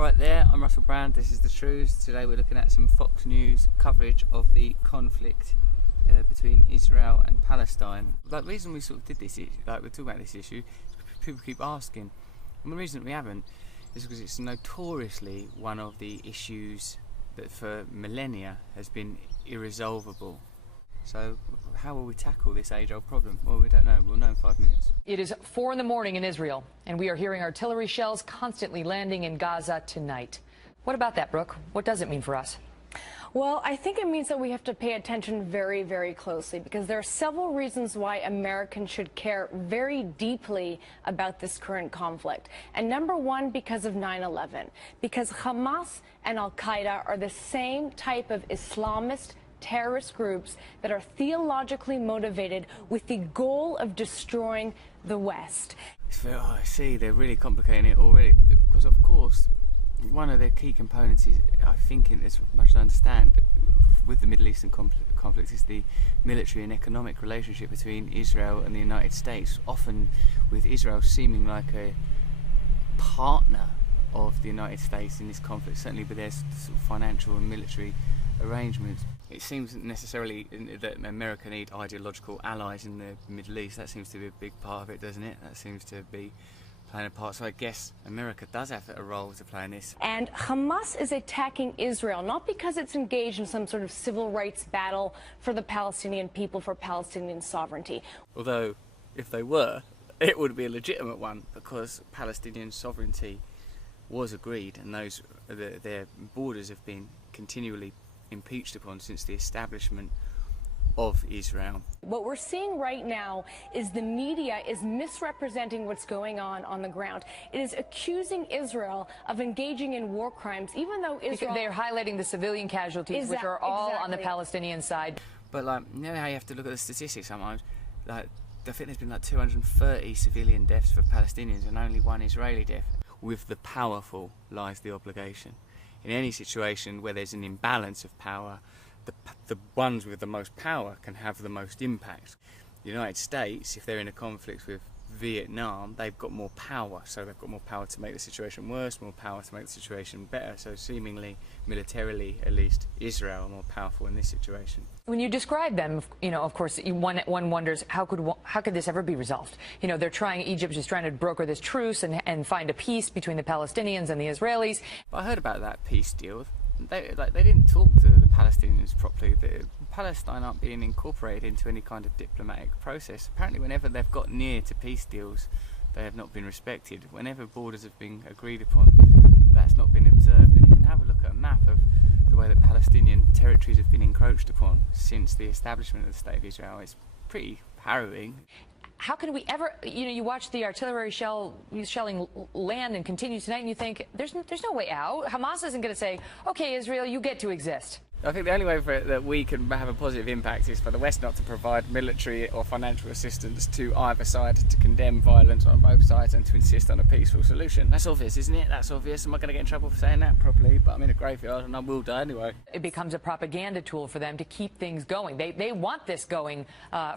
Alright there, I'm Russell Brand, this is the Trews. Today we're looking at some Fox News coverage of the conflict between Israel and Palestine. The reason we sort of did this, we're talking about this issue, people keep asking. And the reason we haven't is because it's notoriously one of the issues that for millennia has been irresolvable. So how will we tackle this age-old problem? Well, we don't know. We'll know in 5 minutes. It is 4 in the morning in Israel, and we are hearing artillery shells constantly landing in Gaza tonight. What about that, Brooke? What does it mean for us? Well, I think it means that we have to pay attention very, very closely, because there are several reasons why Americans should care very deeply about this current conflict. And number one, because of 9/11, because Hamas and Al-Qaeda are the same type of Islamist terrorist groups that are theologically motivated with the goal of destroying the West. I see, they're really complicating it already, because of course one of the key components is, I think, as much as I understand, with the Middle Eastern conflict is the military and economic relationship between Israel and the United States, often with Israel seeming like a partner of the United States in this conflict, certainly with their sort of financial and military arrangements. It seems necessarily that America need ideological allies in the Middle East. That seems to be a big part of it, doesn't it? That seems to be playing a part. So I guess America does have a role to play in this. And Hamas is attacking Israel, not because it's engaged in some sort of civil rights battle for the Palestinian people, for Palestinian sovereignty. Although, if they were, it would be a legitimate one, because Palestinian sovereignty was agreed, and their borders have been continually impeached upon since the establishment of Israel. What we're seeing right now is the media is misrepresenting what's going on the ground. It is accusing Israel of engaging in war crimes, even though Israel... They're highlighting the civilian casualties, which are all on the Palestinian side. But you know how you have to look at the statistics sometimes? I think there's been 230 civilian deaths for Palestinians and only 1 Israeli death. With the powerful lies the obligation. In any situation where there's an imbalance of power, the ones with the most power can have the most impact. The United States, if they're in a conflict with Vietnam, they've got more power, so they've got more power to make the situation worse, more power to make the situation better. So seemingly, militarily at least, Israel are more powerful in this situation. When you describe them, of course, one wonders how could this ever be resolved? Egypt is trying to broker this truce and find a peace between the Palestinians and the Israelis. But I heard about that peace deal. They didn't talk to the Palestinians properly. Palestine aren't being incorporated into any kind of diplomatic process. Apparently, whenever they've got near to peace deals, they have not been respected. Whenever borders have been agreed upon, that's not been observed. And you can have a look at a map of the way that Palestinian territories have been encroached upon since the establishment of the State of Israel. It's pretty harrowing. How can we ever, you watch the artillery shelling land and continue tonight, and you think, there's no way out. Hamas isn't going to say, okay, Israel, you get to exist. I think the only way that we can have a positive impact is for the West not to provide military or financial assistance to either side, to condemn violence on both sides and to insist on a peaceful solution. That's obvious, isn't it? That's obvious. Am I going to get in trouble for saying that properly? But I'm in a graveyard and I will die anyway. It becomes a propaganda tool for them to keep things going. They want this going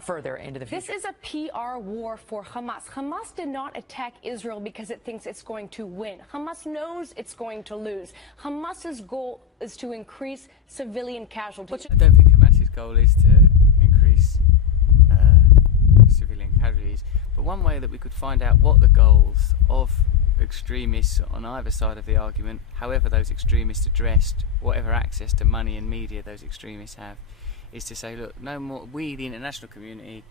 further into the future. This is a PR war for Hamas. Hamas did not attack Israel because it thinks it's going to win. Hamas knows it's going to lose. Hamas's goal is to increase civilian casualties. I don't think Hamas's goal is to increase civilian casualties, but one way that we could find out what the goals of extremists on either side of the argument, however those extremists are dressed, whatever access to money and media those extremists have, is to say, look, no more. We, the international community,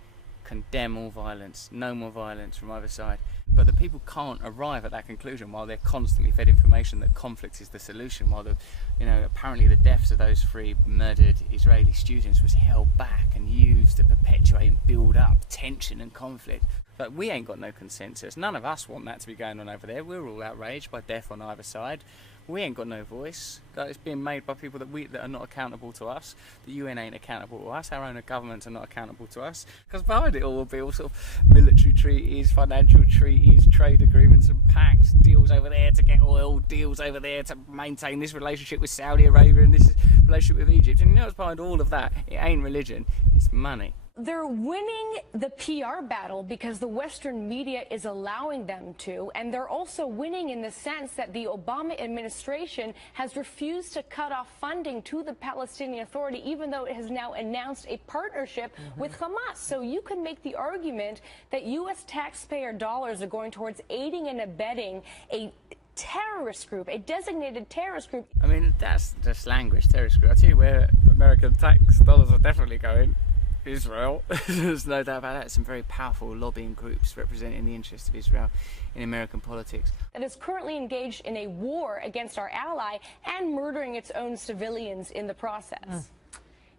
condemn all violence. No more violence from either side. But the people can't arrive at that conclusion while they're constantly fed information that conflict is the solution. While apparently the deaths of those 3 murdered Israeli students was held back and used to perpetuate and build up tension and conflict. But we ain't got no consensus. None of us want that to be going on over there. We're all outraged by death on either side. We ain't got no voice. It's being made by people that are not accountable to us. The UN ain't accountable to us. Our own governments are not accountable to us. Because behind it all will be all sort of military treaties, financial treaties, trade agreements and pacts, deals over there to get oil, deals over there to maintain this relationship with Saudi Arabia and this relationship with Egypt. And what's behind all of that? It ain't religion, it's money. They're winning the PR battle because the Western media is allowing them to, and they're also winning in the sense that the Obama administration has refused to cut off funding to the Palestinian Authority, even though it has now announced a partnership with Hamas. So you can make the argument that U.S. taxpayer dollars are going towards aiding and abetting a terrorist group, a designated terrorist group. I mean, that's just language, terrorist group. I'll tell you where American tax dollars are definitely going. Israel. There's no doubt about that. Some very powerful lobbying groups representing the interests of Israel in American politics. That is currently engaged in a war against our ally and murdering its own civilians in the process.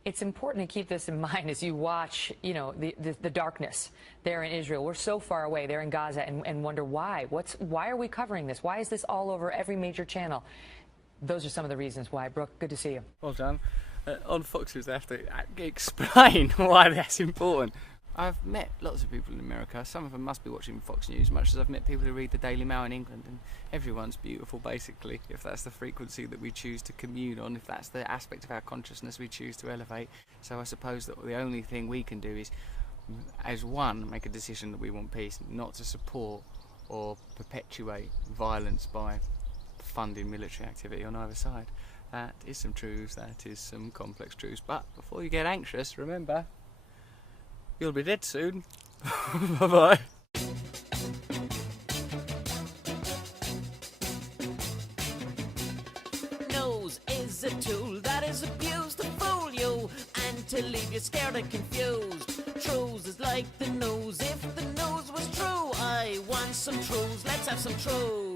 It's important to keep this in mind as you watch, you know, the darkness there in Israel. We're so far away there in Gaza and wonder why. Why are we covering this? Why is this all over every major channel? Those are some of the reasons why. Brooke, good to see you. Well done. On Fox News, they have to explain why that's important. I've met lots of people in America. Some of them must be watching Fox News, much as I've met people who read the Daily Mail in England, and everyone's beautiful, basically, if that's the frequency that we choose to commune on, if that's the aspect of our consciousness we choose to elevate. So I suppose that the only thing we can do is, as one, make a decision that we want peace, not to support or perpetuate violence by funding military activity on either side. That is some truths, that is some complex truths. But before you get anxious, remember, you'll be dead soon. Bye-bye. Nose is a tool that is abused to fool you and to leave you scared and confused. Trews is like the nose. If the nose was true, I want some trews. Let's have some trews.